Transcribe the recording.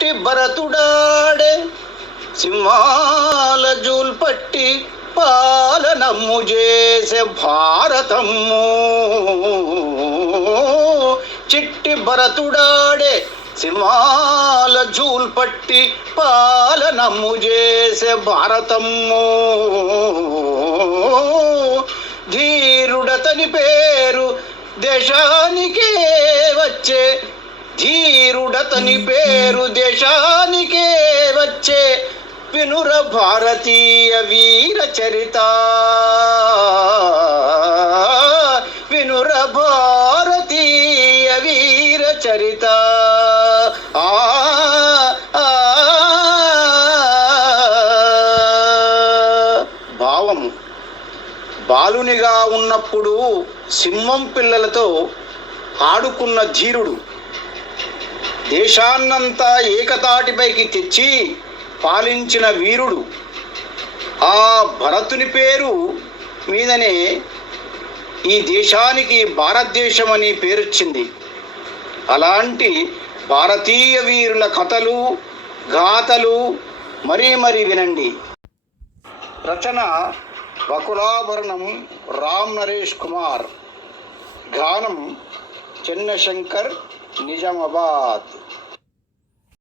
చిట్టి భరతుడాడే సింహాల జూల్పట్టి పాలనమ్ము చేసే భారతమ్ము. చిట్టి భరతుడాడే సింహాల జూల్పట్టి పాలనమ్ము చేసే భారతమ్ము. ధీరుడతని పేరు దేశానికే వచ్చే, ధీరుడతని పేరు దేశానికే వచ్చే, వినుర భారతీయ వీర చరిత, వినుర భారతీయ వీర చరిత. భావము: బాలునిగా ఉన్నప్పుడు సింహం పిల్లలతో ఆడుకున్న ధీరుడు, దేశాన్నంతా ఏకతాటిపైకి తెచ్చి పాలించిన వీరుడు. ఆ భరతుని పేరు మీదనే ఈ దేశానికి భారతదేశం అని పేరొచ్చింది. అలాంటి భారతీయ వీరుల కథలు, గాథలు మరీ వినండి. రచన వకులాభరణం రామ్ నరేష్ కుమార్. గానం చెన్నశంకర్, నిజామాబాద్.